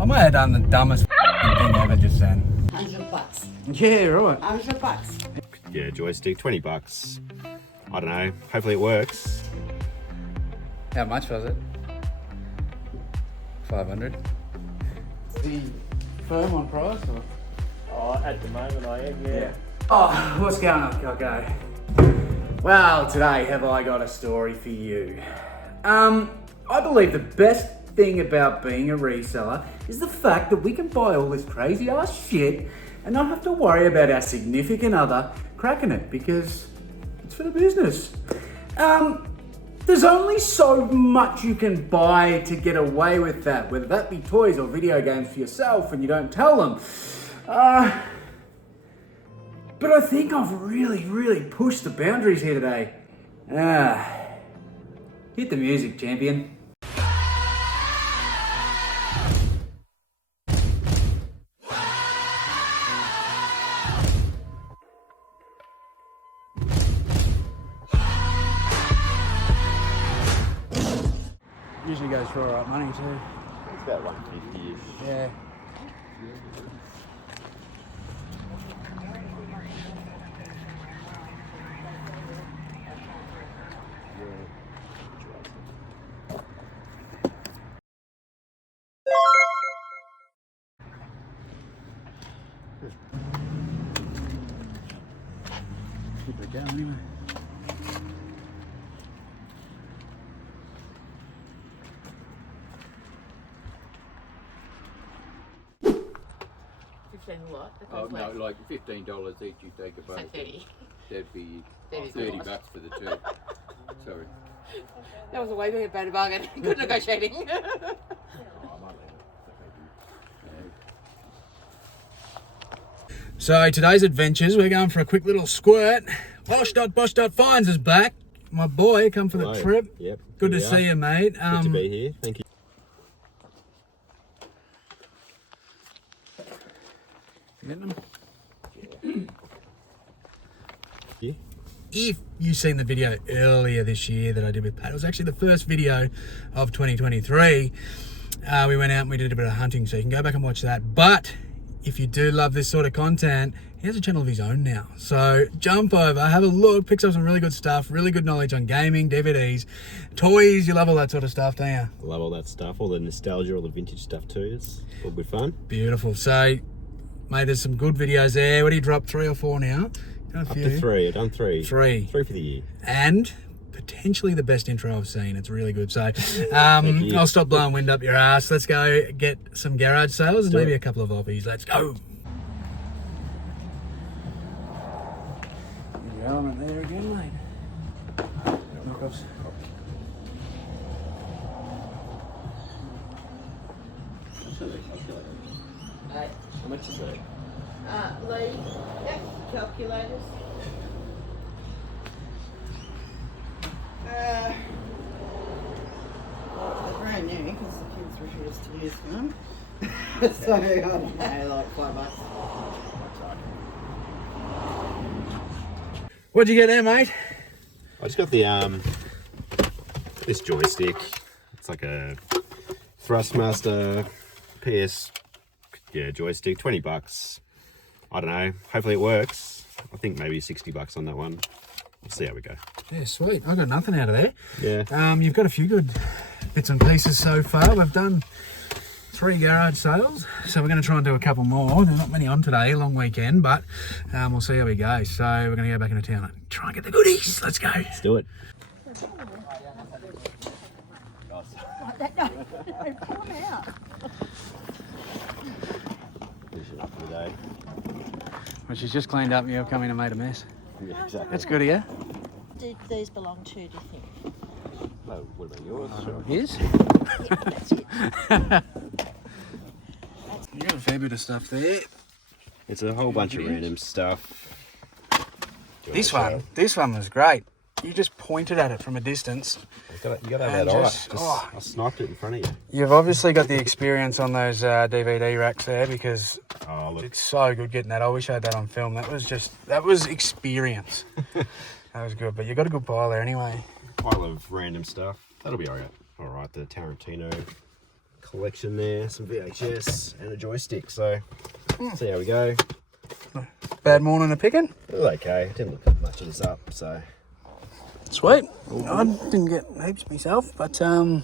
I might have done the dumbest thing ever just then. $100. Yeah, right. $100. Yeah, joystick, 20 bucks. I don't know. Hopefully it works. How much was it? 500. The firm on price or? Oh, at the moment I am, yeah. Oh, what's going on, Coco? Well, today have I got a story for you. I believe the best thing about being a reseller is the fact that we can buy all this crazy ass shit and not have to worry about our significant other cracking it because it's for the business. There's only so much you can buy to get away with that, whether that be toys or video games for yourself and you don't tell them. But I think I've really pushed the boundaries here today. Hit the music, champion. Usually goes for alright money too. It's about 150-ish. Yeah. Keep it going anyway. A lot. Oh no, like $15 each you take a So both. 30. That'd be 30 30 dollars. bucks for the two. Sorry. That was a way better bargain. Good negotiating. So today's adventures, we're going for a quick little squirt. Bosh.Finds is back. My boy, come for the Hello. trip. Yep. Good to Here we see are. you, mate. Good to be here. Thank you. Getting them? Yeah. If you've seen the video earlier this year that I did with Pat, it was actually the first video of 2023. We went out and we did a bit of hunting, so you can go back and watch that. But if you do love this sort of content, he has a channel of his own now. So jump over, have a look, picks up some really good stuff, really good knowledge on gaming, DVDs, toys. You love all that sort of stuff, don't you? I love all that stuff, all the nostalgia, all the vintage stuff too. It's all good fun. Beautiful. So, mate, there's some good videos there. What do you drop, 3 or 4 now? Done a Up few. to 3. I've done 3. 3. 3 for the year. And potentially the best intro I've seen. It's really good. So you. I'll stop blowing wind up your ass. Let's go get some garage sales and do maybe it. a couple of offies. Let's go. Your element there again, mate. Knockoffs. How much is that? Lee, yep, calculators. Well, they're brand new because the kids refused to use them. So, I don't know, like $5. What'd you get there, mate? I just got the this joystick. It's like a Thrustmaster PS joystick, 20 bucks. I don't know. Hopefully it works. I think maybe 60 bucks on that one. We'll see how we go. Yeah, sweet. I got nothing out of there. Yeah. You've got a few good bits and pieces so far. We've done 3 garage sales, so we're going to try and do a couple more. There's not many on today, long weekend, but we'll see how we go. So we're going to go back into town and try and get the goodies. Let's go. Let's do it. Finishing up for the day. Well, she's just cleaned up and you've come in and made a mess. Yeah, exactly. That's good of you. Do these belong to, do you think? Oh, what about yours? Sure. His? Yeah, that's it. You got a fair bit of stuff there. It's a whole bunch of random stuff. This one was great. You just pointed at it from a distance. You got to have And that eye. just- oh. I sniped it in front of you. You've obviously got the experience on those DVD racks there because Oh, look. it's so good getting that. I wish I had that on film. That was experience. That was good, but you got a good pile there anyway. Pile of random stuff. That'll be alright. Alright, the Tarantino collection there, some VHS and a joystick. So see how we go. Bad morning of picking. It was okay. Didn't look much of this up, so Sweet. I didn't get heaps myself, but we'll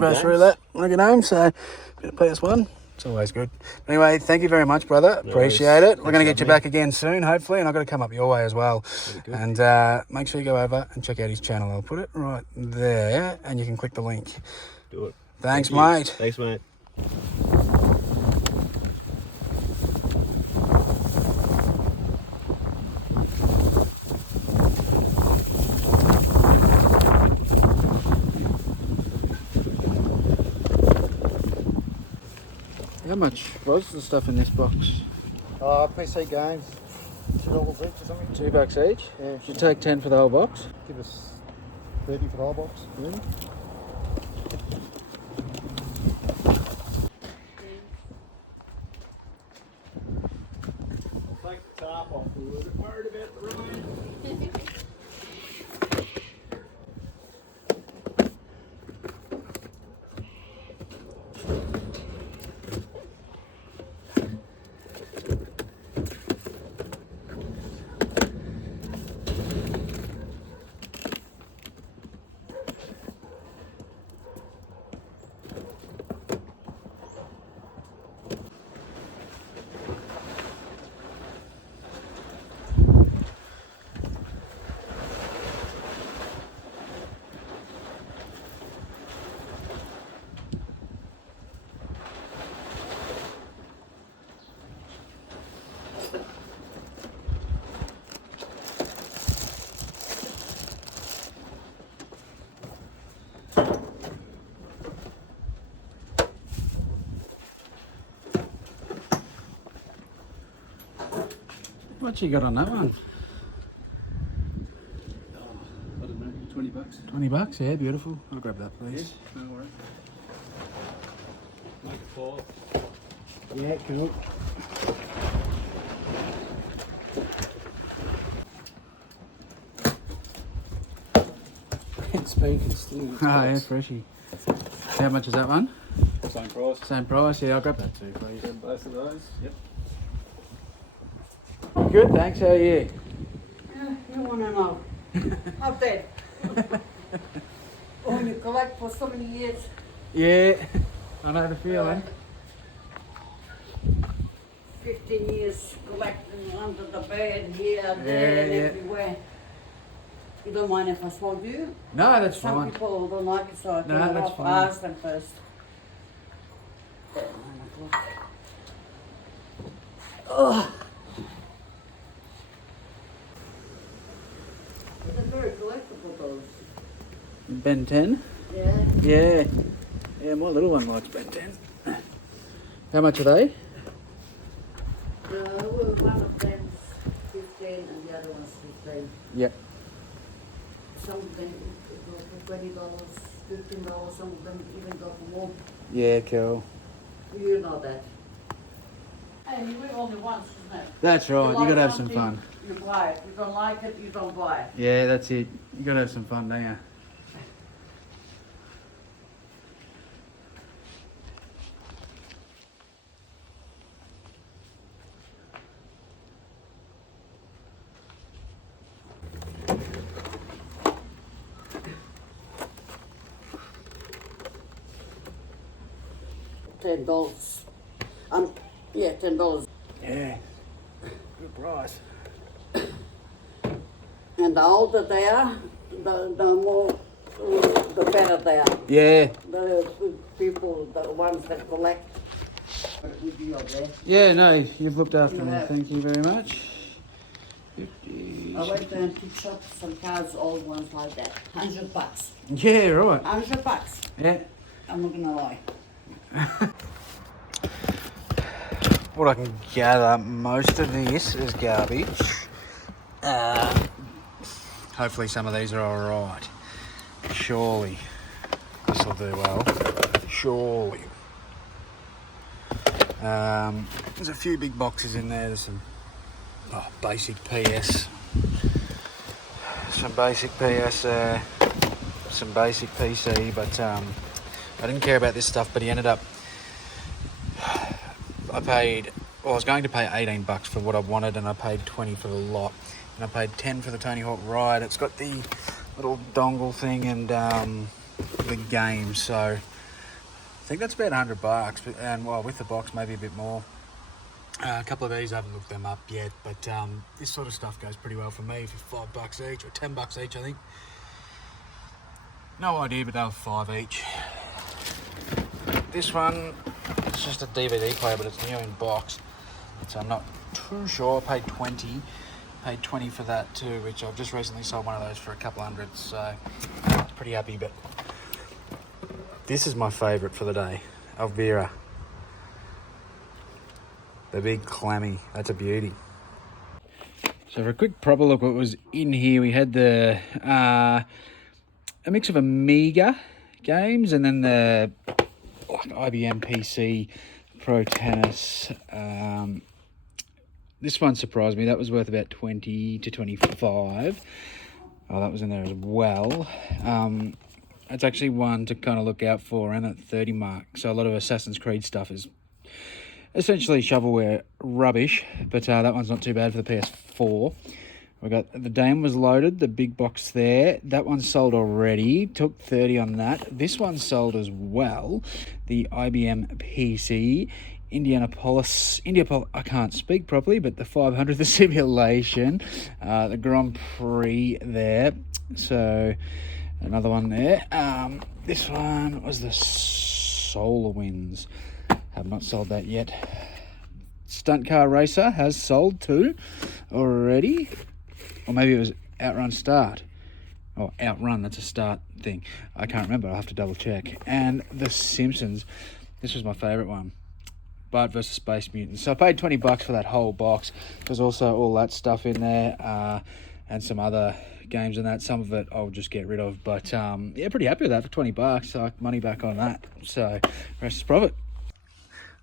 go games. through that when I get home. So, bit of PS1. It's always good. Anyway, thank you very much, brother. No Appreciate worries. it. We're going to Thanks get you for having back again soon, hopefully, and I've got to come up your way as well. good. And make sure you go over and check out his channel. I'll put it right there, and you can click the link. Do it. Thanks, Thank you. mate. Thanks, mate. How much was the stuff in this box? PC games, $2 each or something. $2 each? Yeah, You take 10 for the whole box? give us 30 for the whole box. Take the top off. We were worried about the rain. What you got on that one? I don't know, $20. $20, yeah, beautiful. I'll grab that, please. No worries. Make it fall. Yeah, cool. Spanking still. Ah, yeah, freshy. How much is that one? Same price. Same price, yeah, I'll grab that too, please. Get both of those. Yep. Good, thanks, how are you? You want to know? How bad? Oh, you collect for so many years. Yeah, I know the feeling. 15 years collecting under the bed, here, there, and Yeah. everywhere. You don't mind if I smoke, do you? No, that's Some fine. people don't like it, so I No, turn it that's off. fine. Ask them first. At 9 o'clock. Ugh. But they're very collectible, those. Ben 10? Yeah. Yeah. Yeah, my little one likes Ben 10. How much are they? Well, one of them's 15 and the other one's 15. Yep. Some of them go for $20, $15, some of them even go for more. Yeah, cool. You know that. Hey, you live only once, isn't it? That's right, you like gotta have some something, fun. You buy it. You don't like it, you don't buy it. Yeah, that's it. You gotta have some fun, don't you? $10. Yeah, $10. Yeah. Good price. And the older they are, the more, the better they are. Yeah. The good people, the ones that collect. Got a good deal there. Yeah, no, you've looked after You me. have. Thank you very much. 50. I went there and picked up some cars, old ones like that. $100. Yeah, right. $100. Yeah. I'm not gonna lie. What I can gather, most of this is garbage. Hopefully some of these are alright. Surely this will do well. Surely. There's a few big boxes in there. There's some basic PS. Some basic PS, some basic PC, but I didn't care about this stuff, but he ended up, I was going to pay 18 bucks for what I wanted, and I paid 20 for the lot. And I paid 10 for the Tony Hawk ride. It's got the little dongle thing and the game, so I think that's about 100 bucks, and well, with the box, maybe a bit more. A couple of these, I haven't looked them up yet, but this sort of stuff goes pretty well for me for 5 bucks each, or 10 bucks each, I think. No idea, but they were 5 each. This one, it's just a DVD player, but it's new in box, so I'm not too sure. I paid 20. Paid 20 for that too, which I've just recently sold one of those for a couple hundred, so pretty happy. But this is my favourite for the day, Elvira. The big clammy, that's a beauty. So for a quick proper look what was in here, we had the a mix of Amiga games and then the IBM PC Pro Tennis. This one surprised me. That was worth about 20 to 25. Oh, that was in there as well. It's actually one to kind of look out for around that 30 mark. So a lot of Assassin's Creed stuff is essentially shovelware rubbish, but that one's not too bad for the PS4. We got the Dame was loaded, the big box there. That one sold already. Took 30 on that. This one sold as well. The IBM PC. Indianapolis, I can't speak properly, but the 500, the simulation, the Grand Prix there. So another one there. This one was the Solar Winds. Have not sold that yet. Stunt Car Racer has sold too already. Or maybe it was Outrun Start. Oh, Outrun, that's a start thing. I can't remember, I'll have to double check. And The Simpsons. This was my favourite one. Bart vs Space Mutants. So I paid 20 bucks for that whole box. There's also all that stuff in there, and some other games and that. Some of it I'll just get rid of, but yeah, pretty happy with that for 20 bucks. So money back on that. So rest is profit.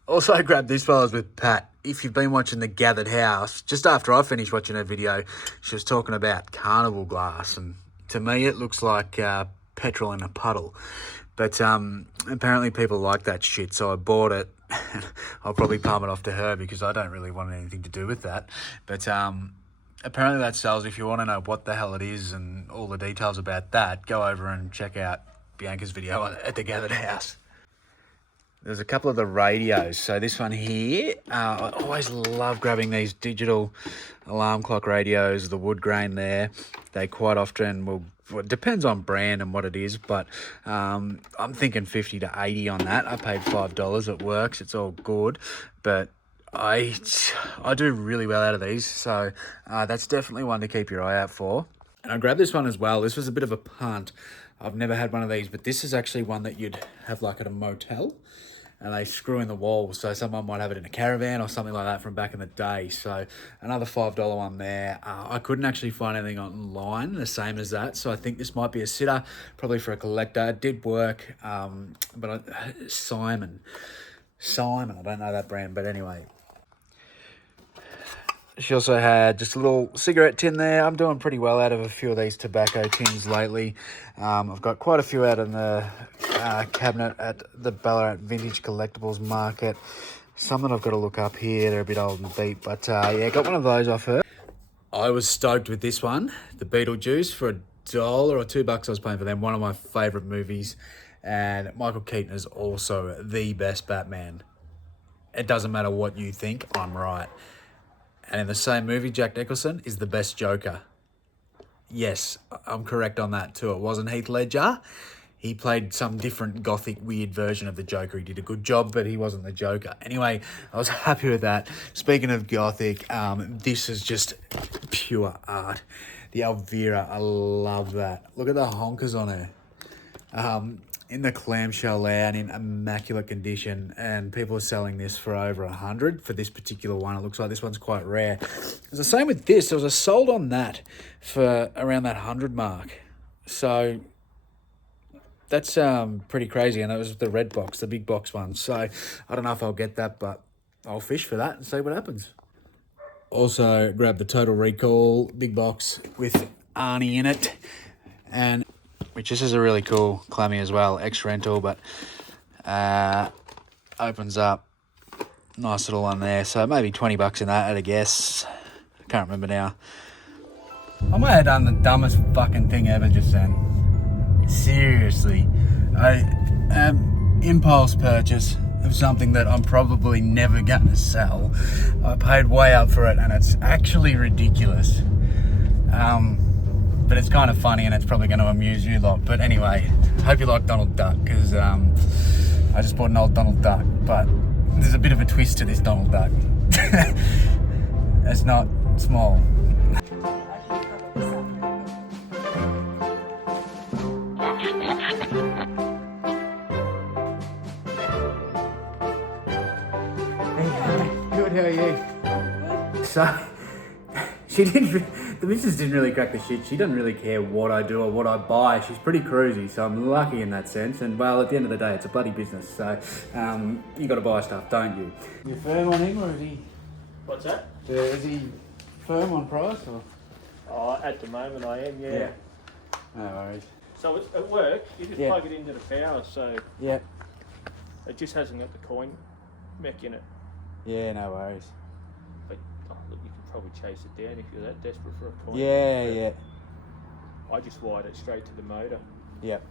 Also, I grabbed this while I was with Pat. If you've been watching The Gathered House, just after I finished watching her video, she was talking about carnival glass, and to me it looks like petrol in a puddle. But apparently people like that shit, so I bought it. I'll probably palm it off to her because I don't really want anything to do with that. But apparently that sells. If you want to know what the hell it is and all the details about that, go over and check out Bianca's video at The Gathered House. There's a couple of the radios. So this one here, I always love grabbing these digital alarm clock radios, the wood grain there. They quite often will, well, it depends on brand and what it is, but I'm thinking 50 to 80 on that. I paid $5. It works. It's all good, but I do really well out of these. So that's definitely one to keep your eye out for. And I grabbed this one as well. This was a bit of a punt. I've never had one of these, but this is actually one that you'd have like at a motel. And they screw in the wall, so someone might have it in a caravan or something like that from back in the day. So another $5 one there. I couldn't actually find anything online the same as that, so I think this might be a sitter, probably for a collector. It did work, but Simon, I don't know that brand, but anyway. She also had just a little cigarette tin there. I'm doing pretty well out of a few of these tobacco tins lately. I've got quite a few out in the cabinet at the Ballarat Vintage Collectibles Market. Some that I've got to look up here. They're a bit old and beat, but yeah, got one of those off her. I was stoked with this one, the Beetlejuice, for $1 or $2 I was paying for them. One of my favourite movies, and Michael Keaton is also the best Batman. It doesn't matter what you think, I'm right. And in the same movie, Jack Nicholson is the best Joker. Yes, I'm correct on that too. It wasn't Heath Ledger. He played some different gothic, weird version of the Joker. He did a good job, but he wasn't the Joker. Anyway, I was happy with that. Speaking of gothic, this is just pure art. The Elvira, I love that. Look at the honkers on her. In the clamshell there and in immaculate condition, and people are selling this for over 100 for this particular one. It looks like this one's quite rare. It's the same with this. There was a sold on that for around that 100 mark. So that's pretty crazy, and that was the red box, the big box one. So I don't know if I'll get that, but I'll fish for that and see what happens. Also grabbed the Total Recall big box with Arnie in it, and which this is a really cool clammy as well, ex-rental, but Opens up. Nice little one there. So maybe 20 bucks in that at a guess. I can't remember now. I might have done the dumbest fucking thing ever just then. Seriously. Impulse purchase of something that I'm probably never going to sell. I paid way up for it and it's actually ridiculous. But it's kind of funny and it's probably going to amuse you lot. But anyway, hope you like Donald Duck because I just bought an old Donald Duck. But there's a bit of a twist to this Donald Duck. It's not small. Good, how are you? So, the missus didn't really crack the shit. She doesn't really care what I do or what I buy. She's pretty cruisy, so I'm lucky in that sense. And well, at the end of the day, it's a bloody business. So, you got to buy stuff, don't you? You firm on him, or is he? What's that? Is he firm on price, or? Oh, at the moment I am, yeah. No worries. So it's at work, you just Yeah. plug it into the power, so Yeah. it just hasn't got the coin mech in it. Yeah, no worries. But oh, look, you can probably chase it down if you're that desperate for a coin. Yeah, yeah. I just wired it straight to the motor. Yep.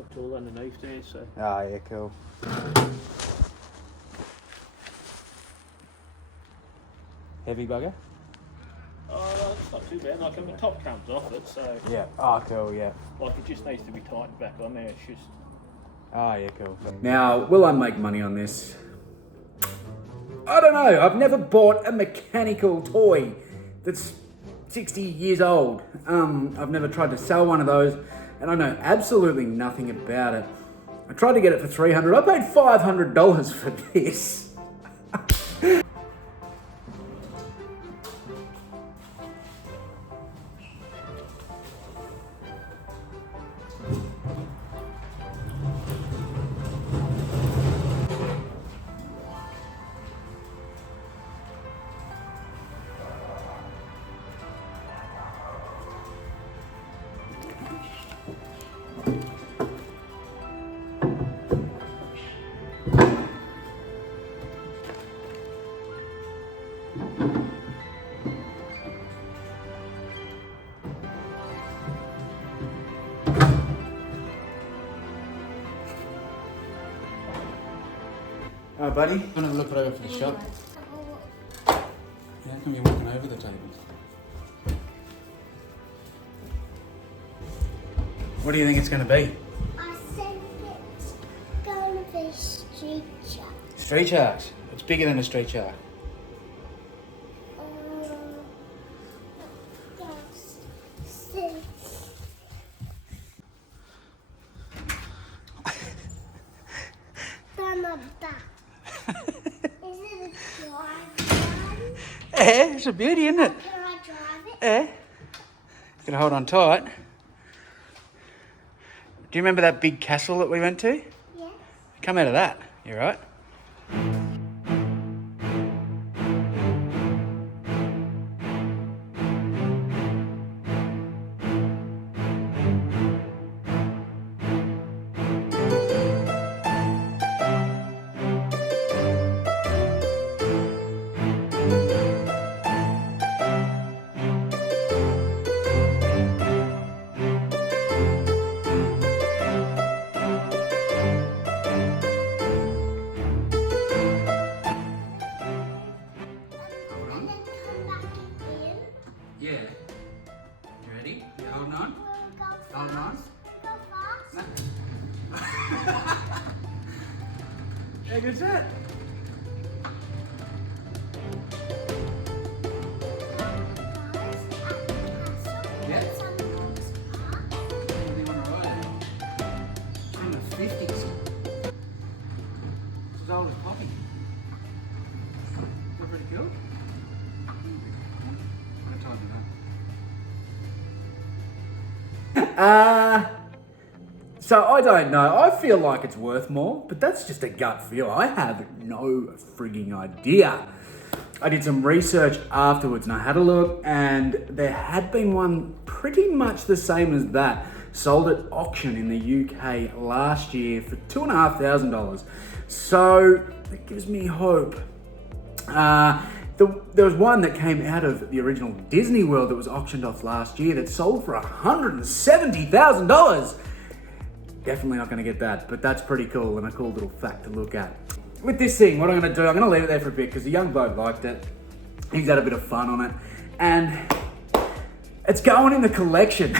It's all underneath there, so Oh, yeah, cool. Heavy bugger? it's not too bad. Like the top comes off it, so Yeah. Oh, cool, yeah. like it just needs to be tightened back on there. It's just Oh, yeah, cool. Now, will I make money on this? I don't know. I've never bought a mechanical toy that's 60 years old. I've never tried to sell one of those, and I know absolutely nothing about it. I tried to get it for $300. I paid $500 for this. Alright, buddy. I'm gonna look over for the shop. How come you're walking over the table? What do you think it's gonna be? I think it's gonna be street shark. Street sharks. It's bigger than a street shark. That's six. Donald Duck. Is it a drive one? Eh, it's a beauty, isn't it? Can I drive it? Eh? Gotta hold on tight. Do you remember that big castle that we went to? Yes. Come out of that. You right? And then come back again. Yeah. You ready? You holding on? We'll go fast. Holding on? Go fast. How good's that? Guys, at the castle. Yeah. Someone's park. What do you want to ride? It's from the 50s. It's as old as Poppy. Is that pretty cool? I'm gonna tighten it up. So I don't know. I feel like it's worth more, but that's just a gut feel. I have no frigging idea. I did some research afterwards and I had a look and there had been one pretty much the same as that sold at auction in the UK last year for $2,500. So it gives me hope. There was one that came out of the original Disney World that was auctioned off last year that sold for $170,000. Definitely not going to get that, but that's pretty cool and a cool little fact to look at. With this thing, what I'm going to do, I'm going to leave it there for a bit because the young bloke liked it. He's had a bit of fun on it, and it's going in the collection.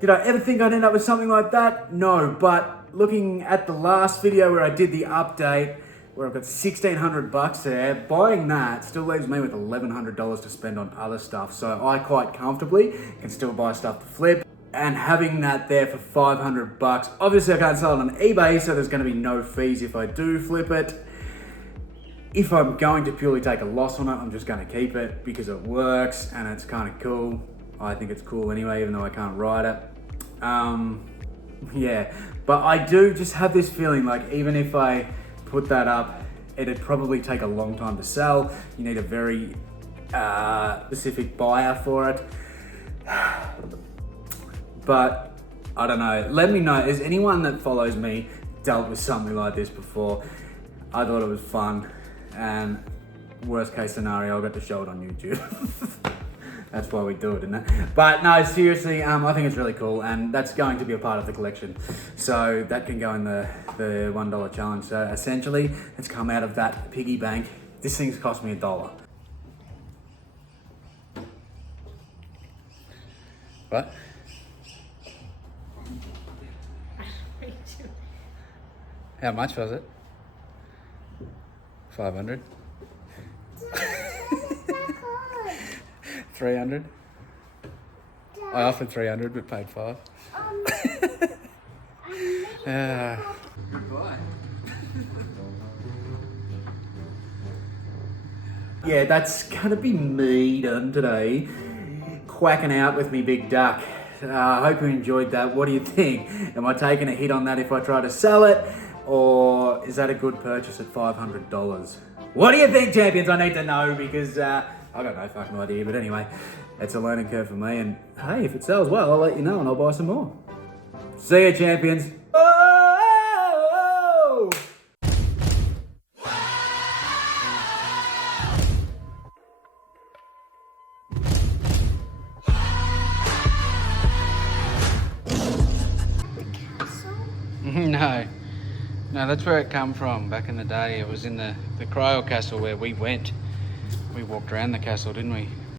Did I ever think I'd end up with something like that? No, but looking at the last video where I did the update, where I've got $1,600 there, buying that still leaves me with $1,100 to spend on other stuff. So I quite comfortably can still buy stuff to flip. And having that there for $500, obviously I can't sell it on eBay, so there's going to be no fees if I do flip it. If I'm going to purely take a loss on it, I'm just going to keep it because it works and it's kind of cool. I think it's cool anyway, even though I can't ride it. Yeah, but I do just have this feeling like even if I put that up, it'd probably take a long time to sell. You need a very specific buyer for it. But I don't know. Let me know. Is anyone that follows me dealt with something like this before? I thought it was fun, and worst case scenario, I got to show it on YouTube. That's why we do it, isn't it? But no, seriously, I think it's really cool, and that's going to be a part of the collection. So that can go in the $1 challenge. So essentially, it's come out of that piggy bank. This thing's cost me $1. What? How much was it? 500? 300? I offered 300 but paid 5. Goodbye. Yeah, that's gonna be me done today. Quacking out with me big duck. I hope you enjoyed that. What do you think? Am I taking a hit on that if I try to sell it? Or is that a good purchase at $500? What do you think, champions? I need to know because I got no fucking idea. But anyway, it's a learning curve for me. And hey, if it sells well, I'll let you know and I'll buy some more. See ya, champions. Oh! No, that's where it come from back in the day. It was in the Cryo Castle where we went. We walked around the castle, didn't we?